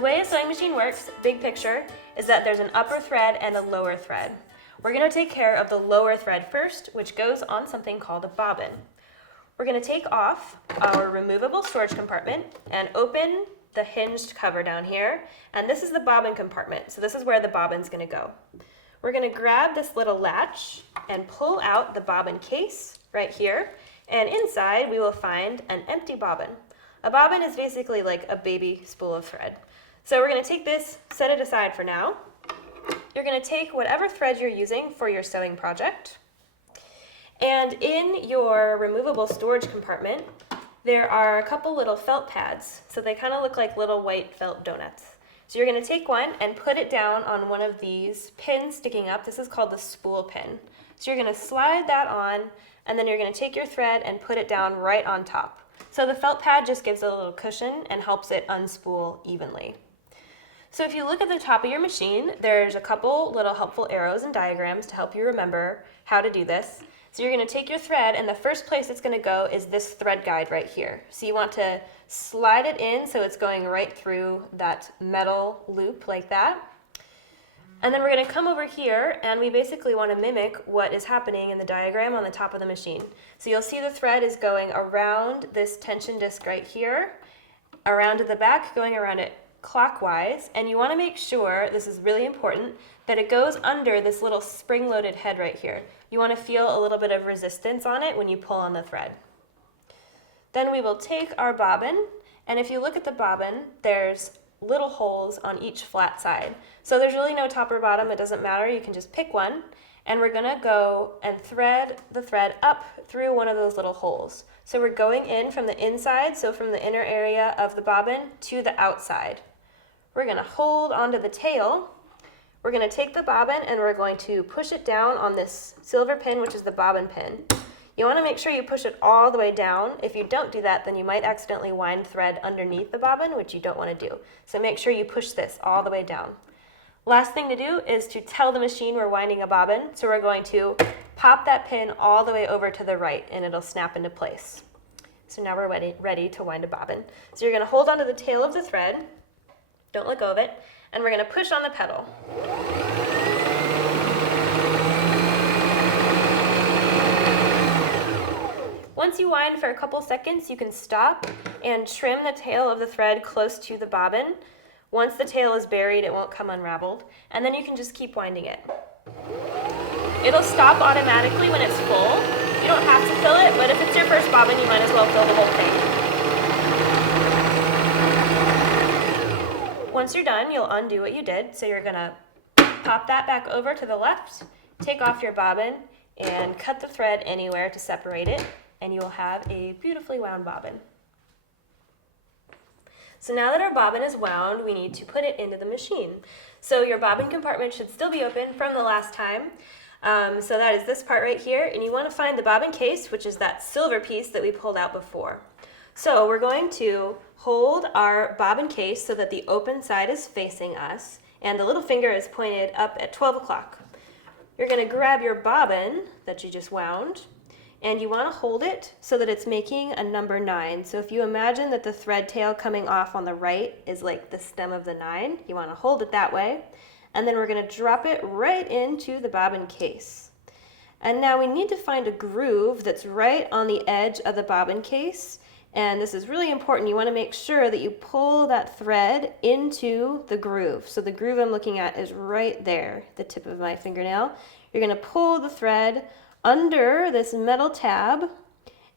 The way a sewing machine works, big picture, is that there's an upper thread and a lower thread. We're going to take care of the lower thread first, which goes on something called a bobbin. We're going to take off our removable storage compartment and open the hinged cover down here, and this is the bobbin compartment, so this is where the bobbin's going to go. We're going to grab this little latch and pull out the bobbin case right here, and inside we will find an empty bobbin. A bobbin is basically like a baby spool of thread. So we're going to take this, set it aside for now. You're going to take whatever thread you're using for your sewing project, and in your removable storage compartment there are a couple little felt pads, so they kind of look like little white felt donuts. So you're going to take one and put it down on one of these pins sticking up. This is called the spool pin. So you're going to slide that on, and then you're going to take your thread and put it down right on top. So the felt pad just gives it a little cushion and helps it unspool evenly. So if you look at the top of your machine, there's a couple little helpful arrows and diagrams to help you remember how to do this. So you're going to take your thread, and the first place it's going to go is this thread guide right here. So you want to slide it in so it's going right through that metal loop like that. And then we're going to come over here, and we basically want to mimic what is happening in the diagram on the top of the machine. So you'll see the thread is going around this tension disc right here, around to the back, going around it clockwise, and you want to make sure, this is really important, that it goes under this little spring-loaded head right here. You want to feel a little bit of resistance on it when you pull on the thread. Then we will take our bobbin, and if you look at the bobbin, there's little holes on each flat side. So there's really no top or bottom, it doesn't matter, you can just pick one, and we're going to go and thread the thread up through one of those little holes. So we're going in from the inside, so from the inner area of the bobbin to the outside. We're going to hold onto the tail. We're going to take the bobbin and we're going to push it down on this silver pin, which is the bobbin pin. You want to make sure you push it all the way down. If you don't do that, then you might accidentally wind thread underneath the bobbin, which you don't want to do. So make sure you push this all the way down. Last thing to do is to tell the machine we're winding a bobbin. So we're going to pop that pin all the way over to the right, and it'll snap into place. So now we're ready to wind a bobbin. So you're going to hold onto the tail of the thread. Don't let go of it, and we're going to push on the pedal. Once you wind for a couple seconds, you can stop and trim the tail of the thread close to the bobbin. Once the tail is buried, it won't come unraveled, and then you can just keep winding it. It'll stop automatically when it's full. You don't have to fill it, but if it's your first bobbin, you might as well fill the whole thing. Once you're done, you'll undo what you did. So you're going to pop that back over to the left, take off your bobbin, and cut the thread anywhere to separate it, and you will have a beautifully wound bobbin. So now that our bobbin is wound, we need to put it into the machine. So your bobbin compartment should still be open from the last time. So that is this part right here, and you want to find the bobbin case, which is that silver piece that we pulled out before. So we're going to hold our bobbin case so that the open side is facing us, and the little finger is pointed up at 12 o'clock. You're going to grab your bobbin that you just wound, and you want to hold it so that it's making a number 9. So if you imagine that the thread tail coming off on the right is like the stem of the 9, you want to hold it that way, and then we're going to drop it right into the bobbin case. And now we need to find a groove that's right on the edge of the bobbin case. And this is really important. You want to make sure that you pull that thread into the groove. So the groove I'm looking at is right there, the tip of my fingernail. You're going to pull the thread under this metal tab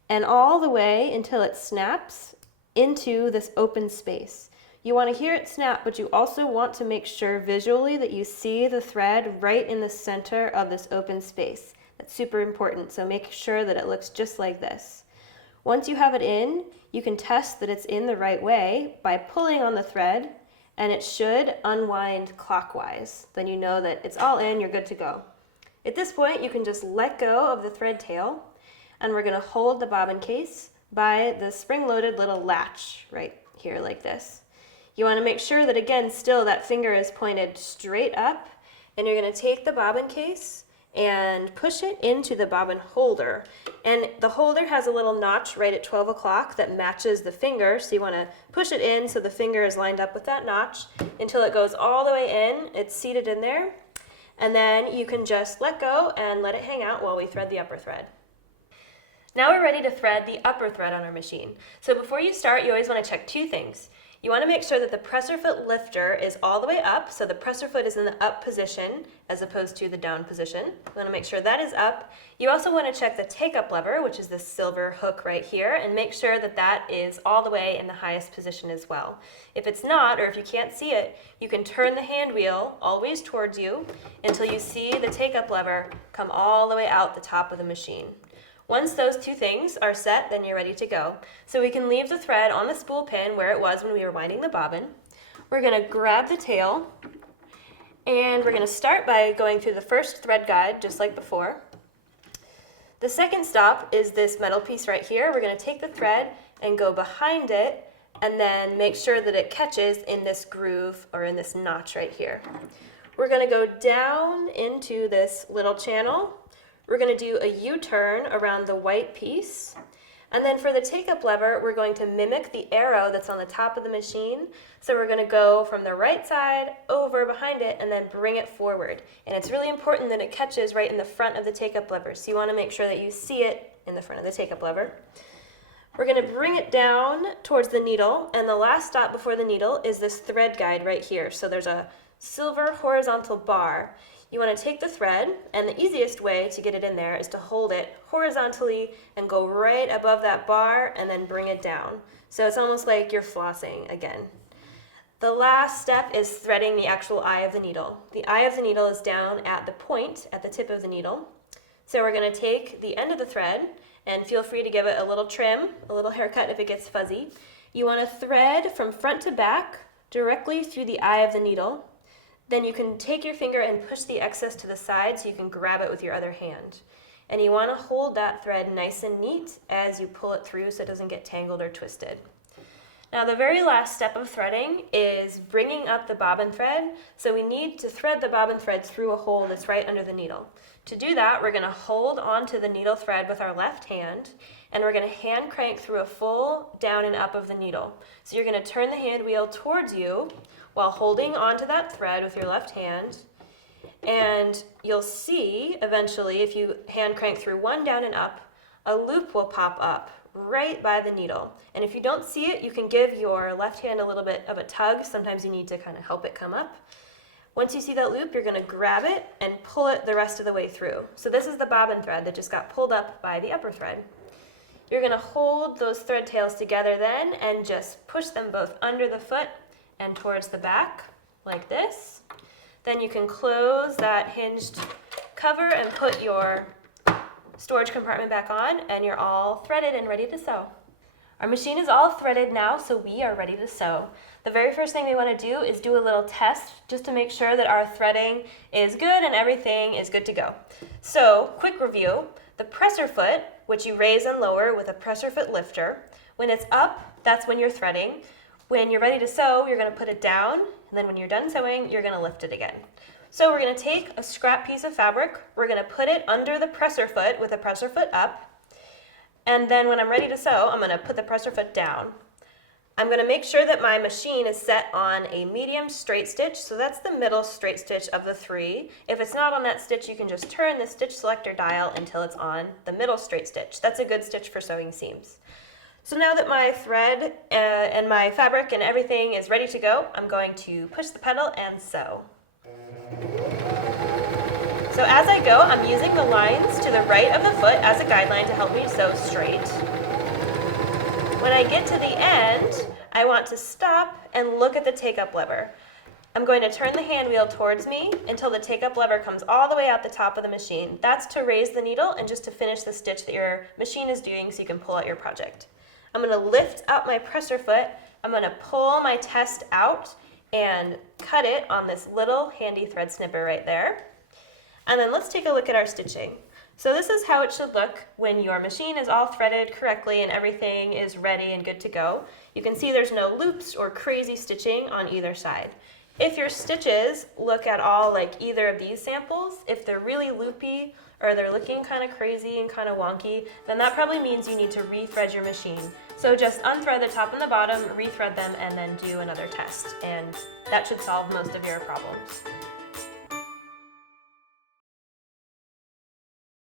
and all the way until it snaps into this open space. You want to hear it snap, but you also want to make sure visually that you see the thread right in the center of this open space. That's super important, so make sure that it looks just like this. Once you have it in, you can test that it's in the right way by pulling on the thread, and it should unwind clockwise. Then you know that it's all in, you're good to go. At this point, you can just let go of the thread tail, and we're going to hold the bobbin case by the spring-loaded little latch right here like this. You want to make sure that, again, still that finger is pointed straight up, and you're going to take the bobbin case and push it into the bobbin holder. And the holder has a little notch right at 12 o'clock that matches the finger, so you want to push it in so the finger is lined up with that notch until it goes all the way in. It's seated in there, and then you can just let go and let it hang out while we thread the upper thread. Now we're ready to thread the upper thread on our machine. So before you start, you always want to check two things. You want to make sure that the presser foot lifter is all the way up, so the presser foot is in the up position as opposed to the down position. You want to make sure that is up. You also want to check the take-up lever, which is this silver hook right here, and make sure that that is all the way in the highest position as well. If it's not, or if you can't see it, you can turn the hand wheel always towards you until you see the take-up lever come all the way out the top of the machine. Once those two things are set, then you're ready to go. So we can leave the thread on the spool pin where it was when we were winding the bobbin. We're going to grab the tail, and we're going to start by going through the first thread guide, just like before. The second stop is this metal piece right here. We're going to take the thread and go behind it, and then make sure that it catches in this groove or in this notch right here. We're going to go down into this little channel. We're going to do a U-turn around the white piece, and then for the take-up lever, we're going to mimic the arrow that's on the top of the machine. So we're going to go from the right side over behind it and then bring it forward. And it's really important that it catches right in the front of the take-up lever, so you want to make sure that you see it in the front of the take-up lever. We're going to bring it down towards the needle, and the last stop before the needle is this thread guide right here. So there's a silver horizontal bar. You want to take the thread, and the easiest way to get it in there is to hold it horizontally and go right above that bar and then bring it down. So it's almost like you're flossing again. The last step is threading the actual eye of the needle. The eye of the needle is down at the point, at the tip of the needle. So we're going to take the end of the thread, and feel free to give it a little trim, a little haircut if it gets fuzzy. You want to thread from front to back directly through the eye of the needle. Then you can take your finger and push the excess to the side so you can grab it with your other hand. And you want to hold that thread nice and neat as you pull it through so it doesn't get tangled or twisted. Now the very last step of threading is bringing up the bobbin thread. So we need to thread the bobbin thread through a hole that's right under the needle. To do that, we're going to hold onto the needle thread with our left hand, and we're going to hand crank through a full down and up of the needle. So you're going to turn the hand wheel towards you while holding onto that thread with your left hand, and you'll see eventually, if you hand crank through one down and up, a loop will pop up right by the needle. And if you don't see it, you can give your left hand a little bit of a tug. Sometimes you need to kind of help it come up. Once you see that loop, you're going to grab it and pull it the rest of the way through. So this is the bobbin thread that just got pulled up by the upper thread. You're going to hold those thread tails together then and just push them both under the foot and towards the back, like this. Then you can close that hinged cover and put your storage compartment back on, and you're all threaded and ready to sew. Our machine is all threaded now, so we are ready to sew. The very first thing we want to do is do a little test just to make sure that our threading is good and everything is good to go. So, quick review. The presser foot, which you raise and lower with a presser foot lifter, when it's up, that's when you're threading. When you're ready to sew, you're going to put it down, and then when you're done sewing, you're going to lift it again. So we're going to take a scrap piece of fabric, we're going to put it under the presser foot with the presser foot up, and then when I'm ready to sew, I'm going to put the presser foot down. I'm going to make sure that my machine is set on a medium straight stitch, so that's the middle straight stitch of the three. If it's not on that stitch, you can just turn the stitch selector dial until it's on the middle straight stitch. That's a good stitch for sewing seams. So now that my thread and my fabric and everything is ready to go, I'm going to push the pedal and sew. So as I go, I'm using the lines to the right of the foot as a guideline to help me sew straight. When I get to the end, I want to stop and look at the take-up lever. I'm going to turn the hand wheel towards me until the take-up lever comes all the way out the top of the machine. That's to raise the needle and just to finish the stitch that your machine is doing so you can pull out your project. I'm going to lift up my presser foot, I'm going to pull my test out and cut it on this little handy thread snipper right there. And then let's take a look at our stitching. So this is how it should look when your machine is all threaded correctly and everything is ready and good to go. You can see there's no loops or crazy stitching on either side. If your stitches look at all like either of these samples, if they're really loopy or they're looking kind of crazy and kind of wonky, then that probably means you need to rethread your machine. So just unthread the top and the bottom, rethread them, and then do another test, and that should solve most of your problems.